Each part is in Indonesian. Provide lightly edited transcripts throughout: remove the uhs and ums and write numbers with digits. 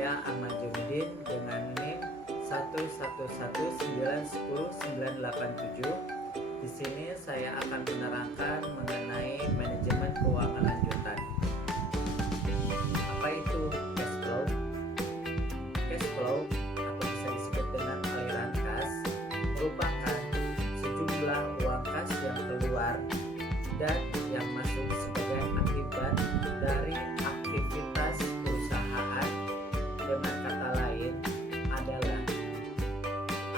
saya Ahmad Jumidin dengan NIM 111910987. Di sini saya akan menerangkan mengenai manajemen keuangan lanjutan. Apa itu cash flow? Cash flow atau bisa disebut dengan aliran kas merupakan sejumlah uang kas yang keluar dan yang masuk sebagai akibat dari aktivitas perusahaan. Dengan kata lain adalah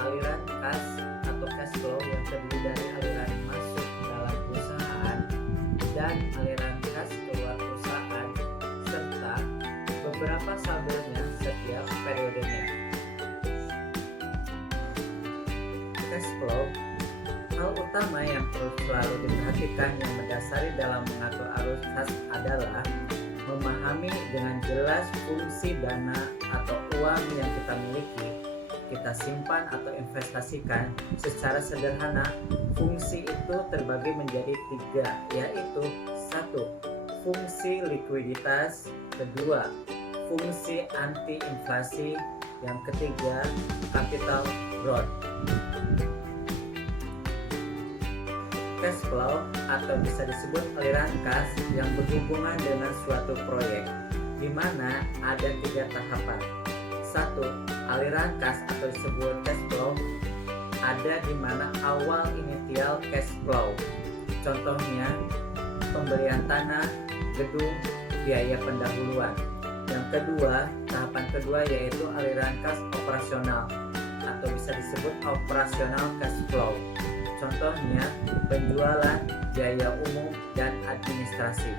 aliran kas atau cash flow yang terdiri dari aliran masuk dalam perusahaan dan aliran kas keluar perusahaan serta beberapa saldonya setiap periodenya. Cash flow, hal utama yang perlu selalu diperhatikan yang mendasari dalam mengatur arus kas adalah memahami dengan jelas fungsi dana atau uang yang kita miliki, kita simpan atau investasikan. Secara sederhana, fungsi itu terbagi menjadi 3, yaitu 1. Fungsi likuiditas, kedua, fungsi anti-inflasi, yang ketiga, capital growth. Cash flow atau bisa disebut aliran kas yang berhubungan dengan suatu proyek, di mana ada 3 tahapan. 1. Aliran kas atau disebut cash flow ada di mana awal initial cash flow. Contohnya pemberian tanah, gedung, biaya pendahuluan. Yang kedua, tahapan kedua yaitu aliran kas operasional atau bisa disebut operasional cash flow. Contohnya penjualan, biaya umum, dan administrasi.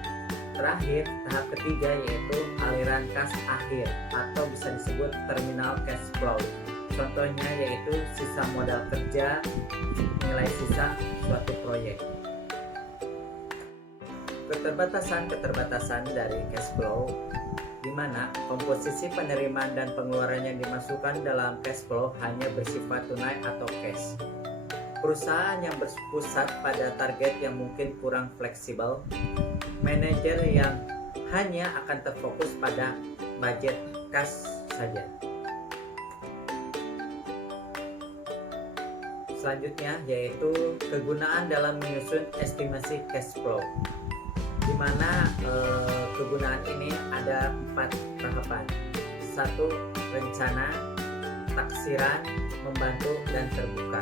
Terakhir, tahap ketiga yaitu aliran kas akhir atau bisa disebut terminal cash flow. Contohnya yaitu sisa modal kerja, nilai sisa suatu proyek. Keterbatasan dari cash flow, di mana komposisi penerimaan dan pengeluaran yang dimasukkan dalam cash flow hanya bersifat tunai atau cash. Perusahaan yang berpusat pada target yang mungkin kurang fleksibel, manajer yang hanya akan terfokus pada budget kas saja. Selanjutnya yaitu kegunaan dalam menyusun estimasi cash flow, di mana kegunaan ini ada 4 tahapan. 1. Rencana, taksiran, membantu, dan terbuka.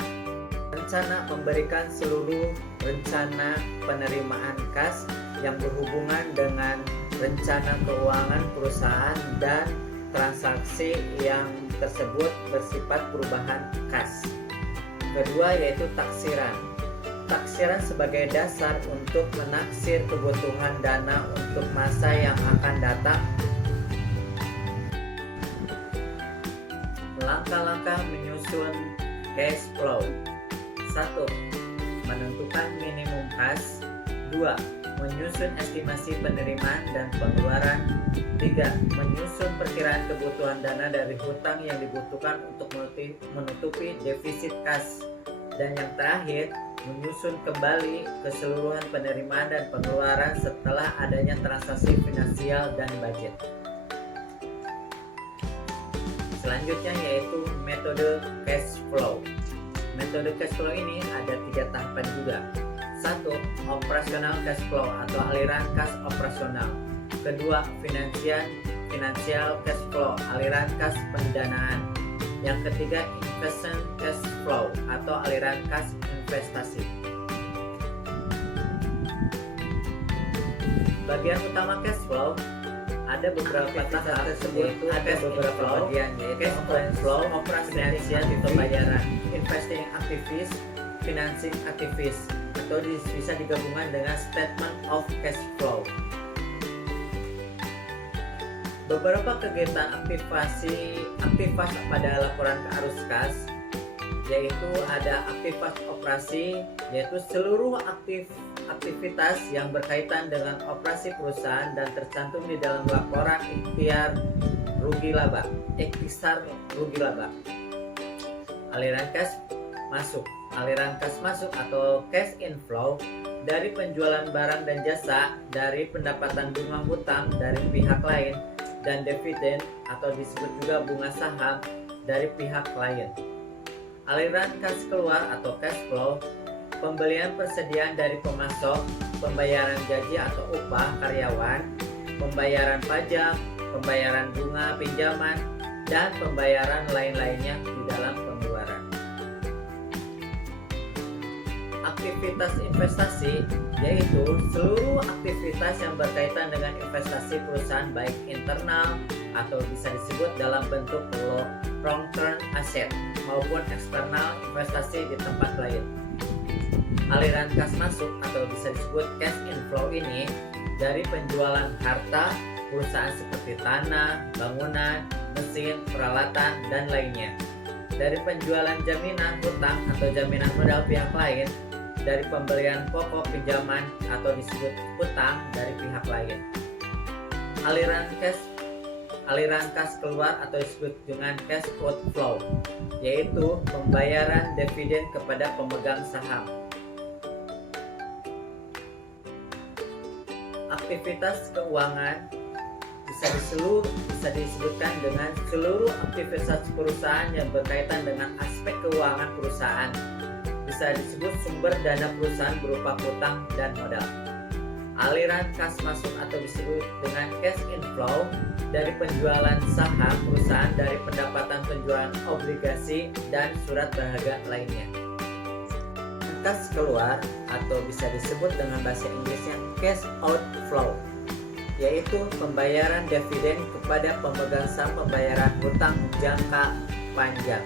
Rencana memberikan seluruh rencana penerimaan kas yang berhubungan dengan rencana keuangan perusahaan dan transaksi yang tersebut bersifat perubahan kas. Kedua yaitu taksiran. Taksiran sebagai dasar untuk menaksir kebutuhan dana untuk masa yang akan datang. Langkah-langkah menyusun cash flow. 1. Menentukan minimum kas. 2. Menyusun estimasi penerimaan dan pengeluaran. 3. Menyusun perkiraan kebutuhan dana dari hutang yang dibutuhkan untuk menutupi defisit kas. Dan yang terakhir, menyusun kembali keseluruhan penerimaan dan pengeluaran setelah adanya transaksi finansial dan budget. Selanjutnya yaitu metode cash flow. Metode cash flow ini ada 3 tahapan juga. 1. Operasional cash flow atau aliran kas operasional. Kedua, financial cash flow, aliran kas pendanaan. Yang ketiga, investment cash flow atau aliran kas investasi. Bagian utama cash flow ada beberapa tahap tersebut, ada beberapa bagian yaitu cash flow, finansial pembayaran, investing activities, financing activities, atau bisa digabungkan dengan statement of cash flow. Beberapa kegiatan aktivitas pada laporan ke arus kas yaitu ada aktivitas operasi, yaitu seluruh aktivitas yang berkaitan dengan operasi perusahaan dan tercantum di dalam laporan ikhtiar rugi laba. Aliran kas masuk. Aliran kas masuk atau cash inflow dari penjualan barang dan jasa, dari pendapatan bunga hutang dari pihak lain, dan dividen atau disebut juga bunga saham dari pihak klien. Aliran kas keluar atau cash flow, pembelian persediaan dari pemasok, pembayaran gaji atau upah karyawan, pembayaran pajak, pembayaran bunga pinjaman, dan pembayaran lain-lainnya di dalam pengeluaran. Aktivitas investasi yaitu seluruh aktivitas yang berkaitan dengan investasi perusahaan baik internal atau bisa disebut dalam bentuk long term asset maupun eksternal investasi di tempat lain. Aliran kas masuk atau bisa disebut cash inflow ini dari penjualan harta perusahaan seperti tanah, bangunan, mesin, peralatan, dan lainnya. Dari penjualan jaminan hutang atau jaminan modal pihak lain, dari pembelian pokok pinjaman atau disebut hutang dari pihak lain. Aliran kas keluar atau disebut dengan cash outflow, yaitu pembayaran dividen kepada pemegang saham. Aktivitas keuangan bisa disebutkan dengan seluruh aktivitas perusahaan yang berkaitan dengan aspek keuangan perusahaan. Bisa disebut sumber dana perusahaan berupa hutang dan modal. Aliran kas masuk atau disebut dengan cash inflow dari penjualan saham perusahaan dari pendapatan penjualan obligasi dan surat berharga lainnya. Kas keluar atau bisa disebut dengan bahasa Inggrisnya cash outflow, yaitu pembayaran dividen kepada pemegang saham, pembayaran hutang jangka panjang.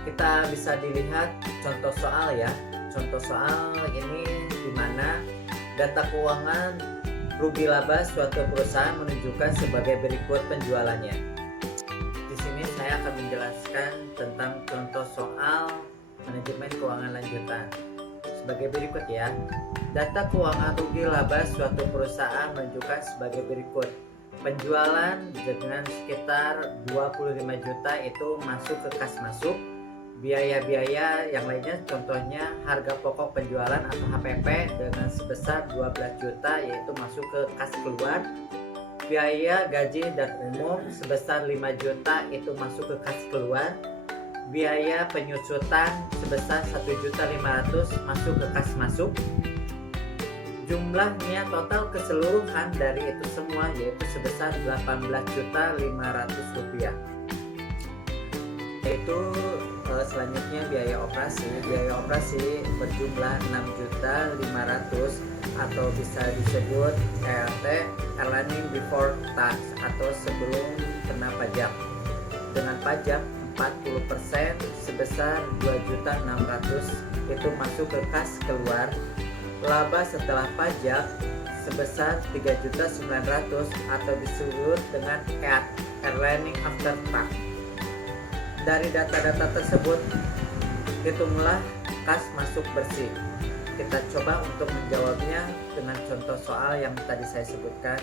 Kita bisa dilihat contoh soal ya. Contoh soal ini di mana data keuangan rugi laba suatu perusahaan menunjukkan sebagai berikut penjualannya. Di sini saya akan menjelaskan tentang contoh soal manajemen keuangan lanjutan. Sebagai berikut ya. Data keuangan rugi laba suatu perusahaan menunjukkan sebagai berikut. Penjualan dengan sekitar 25 juta itu masuk ke kas masuk. Biaya-biaya yang lainnya contohnya harga pokok penjualan atau HPP dengan sebesar 12 juta yaitu masuk ke kas keluar. Biaya gaji dan umum sebesar 5 juta itu masuk ke kas keluar. Biaya penyusutan sebesar 1.500.000 masuk ke kas masuk. Jumlahnya total keseluruhan dari itu semua yaitu sebesar 18.500.000 rupiah. Yaitu selanjutnya biaya operasi berjumlah 6.500.000 atau bisa disebut ERT, earning before tax atau sebelum kena pajak. Dengan pajak 40% sebesar 2.600.000 itu masuk ke kas keluar. Laba setelah pajak sebesar 3.900.000 atau disebut dengan EAT, earning after tax. Dari data-data tersebut hitunglah kas masuk bersih. Kita coba untuk menjawabnya dengan contoh soal yang tadi saya sebutkan.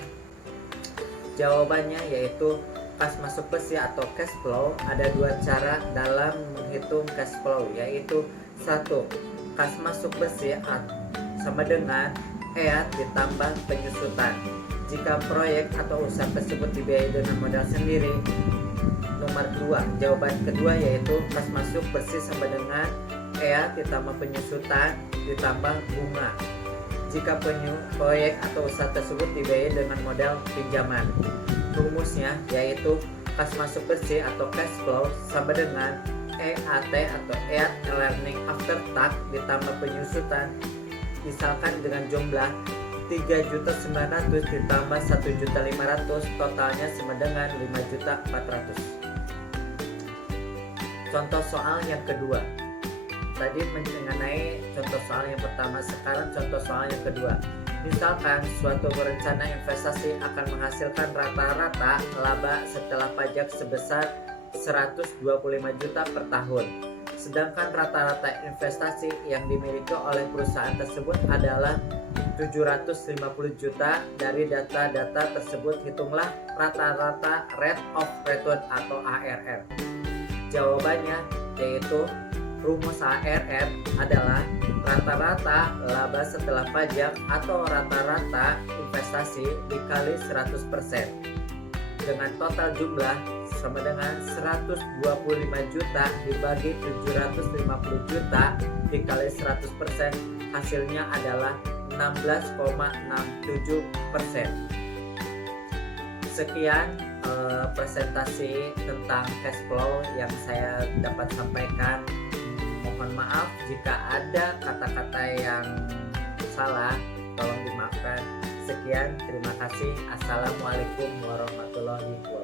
Jawabannya yaitu kas masuk bersih atau cash flow ada dua cara dalam menghitung cash flow, yaitu 1. Kas masuk bersih sama dengan EAT ditambah penyusutan. Jika proyek atau usaha tersebut dibiayai dengan modal sendiri. Nomor 2, jawaban kedua yaitu kas masuk bersih sama dengan EAT ditambah penyusutan ditambah bunga. Jika proyek atau usaha tersebut dibiayai dengan modal pinjaman. Rumusnya yaitu kas masuk bersih atau cash flow sama dengan EAT atau EAT, earning after tax ditambah penyusutan misalkan dengan jumlah 3.900.000 ditambah 1.500.000 totalnya sama dengan 5.400.000. Contoh soal yang kedua. Tadi mengenai contoh soal yang pertama, sekarang contoh soal yang kedua. Misalkan suatu rencana investasi akan menghasilkan rata-rata laba setelah pajak sebesar 125 juta per tahun. Sedangkan rata-rata investasi yang dimiliki oleh perusahaan tersebut adalah 750 juta. Dari data-data tersebut hitunglah rata-rata rate of return atau ARR. Jawabannya yaitu Rumus ARR adalah rata-rata laba setelah pajak atau rata-rata investasi dikali 100% dengan total jumlah sama dengan 125 juta dibagi 750 juta dikali 100%, hasilnya adalah 16,67%. Sekian presentasi tentang cash flow yang saya dapat sampaikan. Mohon maaf jika ada kata-kata yang salah, tolong dimaafkan. Sekian, terima kasih. Assalamualaikum warahmatullahi wabarakatuh.